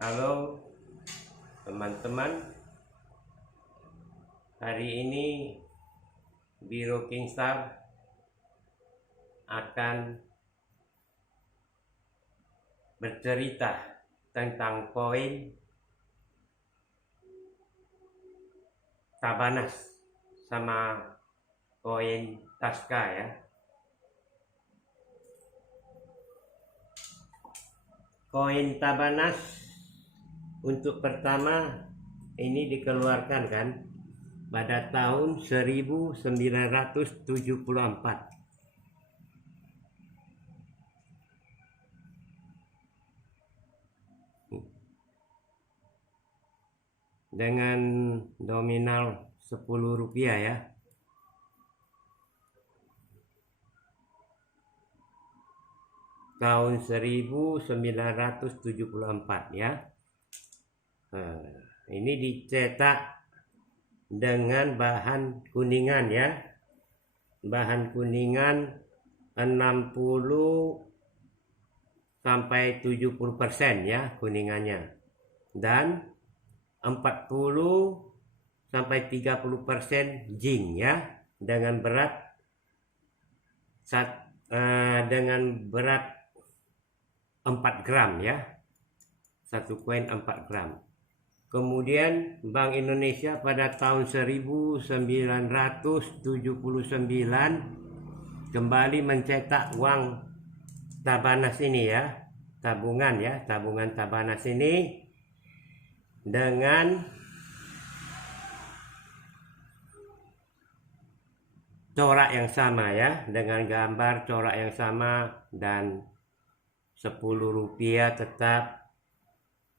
Halo teman-teman, hari ini Biro Kingstar akan bercerita tentang koin Tabanas sama koin Tasca ya. Koin Tabanas untuk pertama ini dikeluarkan kan pada tahun 1974. Dengan nominal Rp10 ya. Tahun 1974 ya. Ini dicetak dengan bahan kuningan ya. Bahan kuningan 60 sampai 70% ya kuningannya. Dan 40 sampai 30% zinc ya, dengan berat 4 gram ya. Satu koin 4 gram. Kemudian Bank Indonesia pada tahun 1979 kembali mencetak uang Tabanas ini ya, tabungan Tabanas ini dengan corak yang sama ya, dengan gambar corak yang sama dan Rp10 tetap,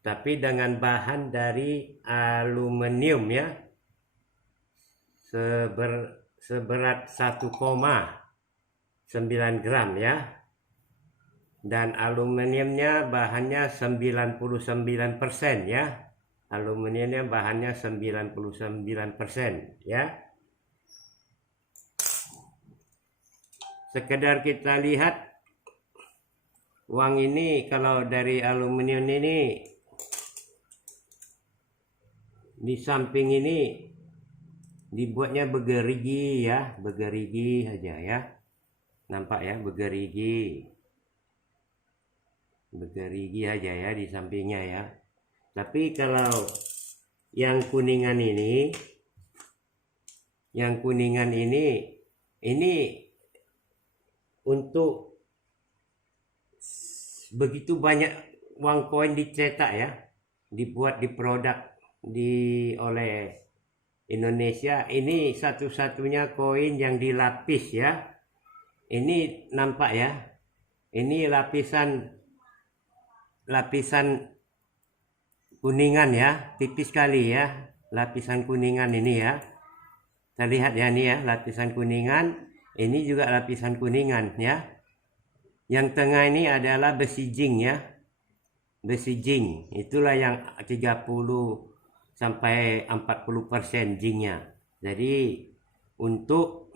tapi dengan bahan dari aluminium ya, seberat 1,9 gram ya, dan aluminiumnya bahannya 99% ya, aluminiumnya bahannya 99% ya. Sekedar kita lihat uang ini, kalau dari aluminium ini di samping ini dibuatnya begerigi ya, begerigi aja ya, nampak ya, begerigi aja ya di sampingnya ya. Tapi kalau yang kuningan ini untuk begitu banyak uang koin dicetak ya, dibuat di produk oleh Indonesia, ini satu-satunya koin yang dilapis ya. Ini nampak ya, ini lapisan kuningan ya, tipis sekali ya, lapisan kuningan ini ya. Terlihat ya, ini ya lapisan kuningan, ini juga lapisan kuningan ya. Yang tengah ini adalah besi zinc ya, besi zinc, itulah yang 30 sampai 40% zincnya. Jadi untuk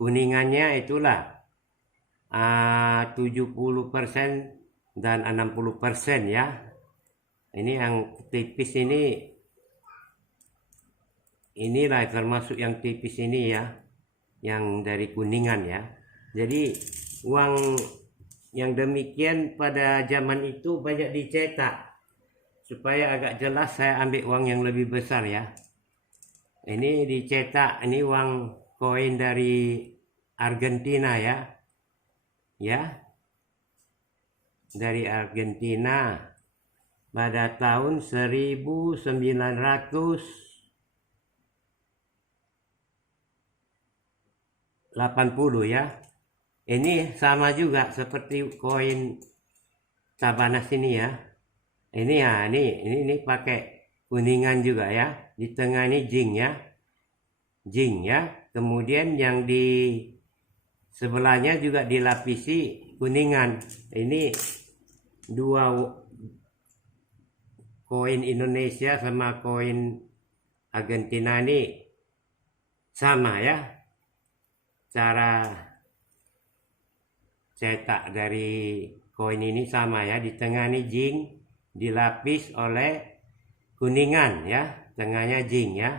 kuningannya itulah 70% dan 60% ya. Ini yang tipis inilah termasuk yang tipis ini ya, yang dari kuningan ya. Jadi uang yang demikian pada zaman itu banyak dicetak. Supaya agak jelas saya ambil uang yang lebih besar ya. Ini dicetak, ini uang koin dari Argentina ya. Ya. Dari Argentina pada tahun 1980 ya. Ini sama juga seperti koin Tabanas ini ya. Ini ya, ini pakai kuningan juga ya. Di tengah ini zinc ya. Kemudian yang di sebelahnya juga dilapisi kuningan. Ini dua koin Indonesia sama koin Argentina ini sama ya. Cara cetak dari koin ini sama ya. Di tengah ini zinc, dilapis oleh kuningan ya, tengahnya zinc ya.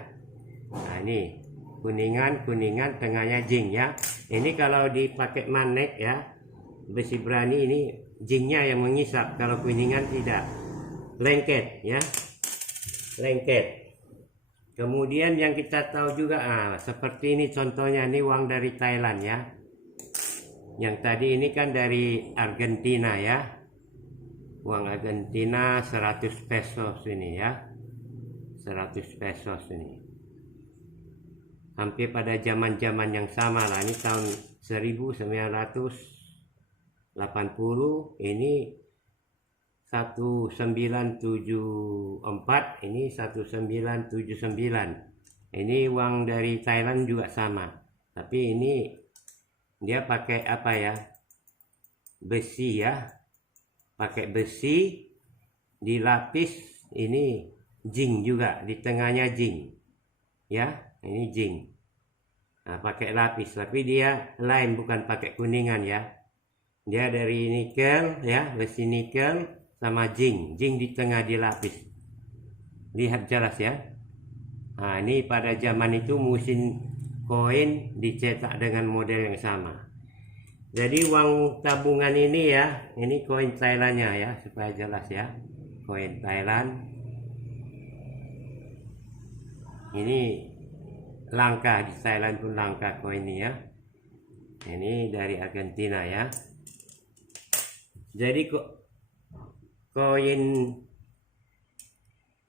Nah ini kuningan, tengahnya zinc ya. Ini kalau dipakai magnet ya, besi berani ini zincnya yang mengisap, kalau kuningan tidak, lengket ya, lengket. Kemudian yang kita tahu juga seperti ini contohnya, ini uang dari Thailand ya. Yang tadi ini kan dari Argentina ya, uang Argentina 100 pesos ini ya, 100 pesos ini. Hampir pada zaman-zaman yang sama lah, ini tahun 1980, ini 1974, ini 1979. Ini uang dari Thailand juga sama, tapi ini dia pakai apa ya, besi ya, pakai besi dilapis ini zinc juga, di tengahnya zinc ya, ini zinc. Nah, pakai lapis, tapi dia lain, bukan pakai kuningan ya, dia dari nikel ya, besi nikel sama zinc di tengah dilapis, lihat jelas ya. Nah ini pada zaman itu mesin koin dicetak dengan model yang sama. Jadi uang tabungan ini ya, ini koin Thailandnya ya, supaya jelas ya, koin Thailand. Ini langka, di Thailand pun langka koin ini ya. Ini dari Argentina ya. Jadi koin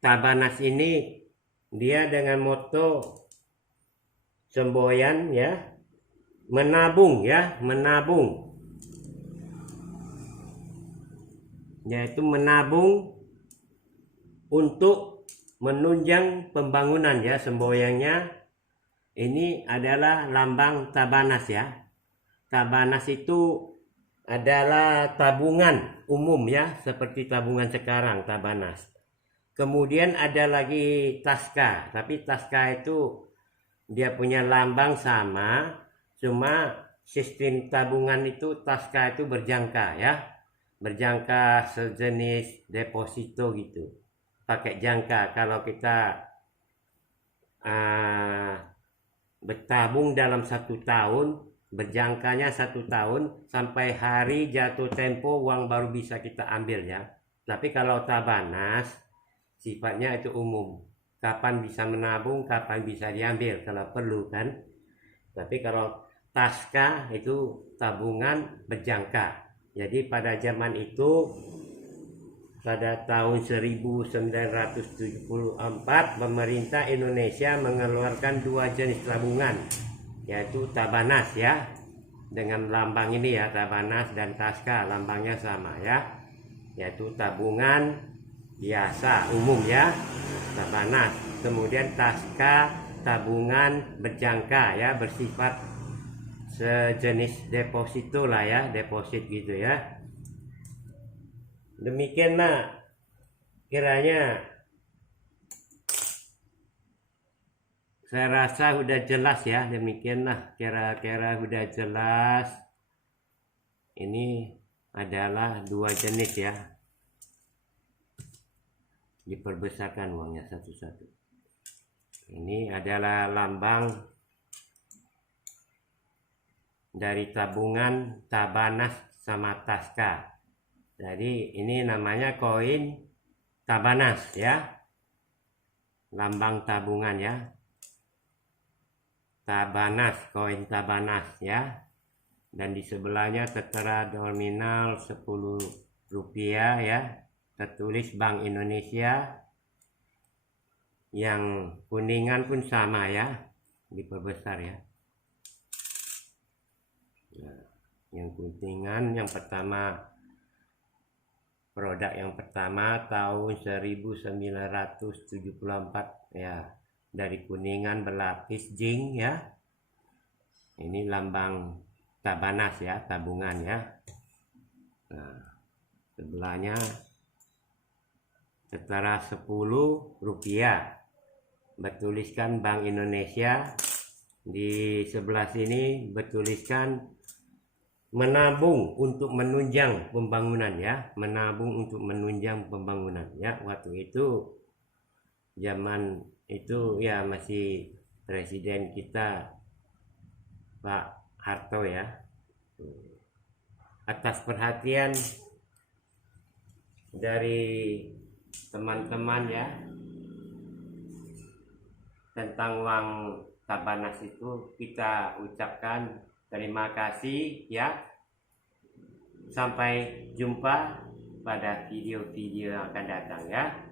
Tabanas ini dia dengan moto semboyan ya, menabung ya, menabung, yaitu menabung untuk menunjang pembangunan ya. Semboyannya ini adalah lambang Tabanas ya. Tabanas itu adalah tabungan umum ya, seperti tabungan sekarang, Tabanas. Kemudian ada lagi Tasca, tapi Tasca itu dia punya lambang sama, cuma sistem tabungan itu Tasca itu berjangka ya, berjangka sejenis deposito gitu, pakai jangka. Kalau kita bertabung dalam 1 tahun, berjangkanya 1 tahun, sampai hari jatuh tempo uang baru bisa kita ambil ya. Tapi kalau Tabanas sifatnya itu umum, kapan bisa menabung, kapan bisa diambil kalau perlu kan. Tapi kalau Tasca itu tabungan berjangka. Jadi pada zaman itu, pada tahun 1974, pemerintah Indonesia mengeluarkan 2 jenis tabungan, yaitu Tabanas ya, dengan lambang ini ya, Tabanas, dan Tasca lambangnya sama ya, yaitu tabungan biasa umum ya, Tabanas. Kemudian Tasca tabungan berjangka ya, bersifat sejenis deposito lah ya, deposit gitu ya. Demikian nak, kiranya saya rasa udah jelas ya. Demikianlah, kira-kira udah jelas. Ini adalah 2 jenis ya, diperbesarkan uangnya satu-satu. Ini adalah lambang dari tabungan Tabanas sama Tasca. Jadi ini namanya koin Tabanas ya, lambang tabungan ya, Tabanas, koin Tabanas ya. Dan di sebelahnya tertera nominal 10 rupiah ya, tertulis Bank Indonesia. Yang kuningan pun sama ya, diperbesar ya. Nah, yang kuningan yang pertama, produk yang pertama tahun 1974 ya, dari kuningan berlapis zinc ya. Ini lambang Tabanas ya, tabungan ya. Nah, sebelahnya setara 10 rupiah, bertuliskan Bank Indonesia. Di sebelah sini bertuliskan menabung untuk menunjang pembangunan ya, menabung untuk menunjang pembangunan ya. Waktu itu zaman itu ya masih presiden kita Pak Harto ya, atas perhatian dari teman-teman ya tentang uang Tabanas itu, kita ucapkan terima kasih ya. Sampai jumpa pada video-video yang akan datang ya.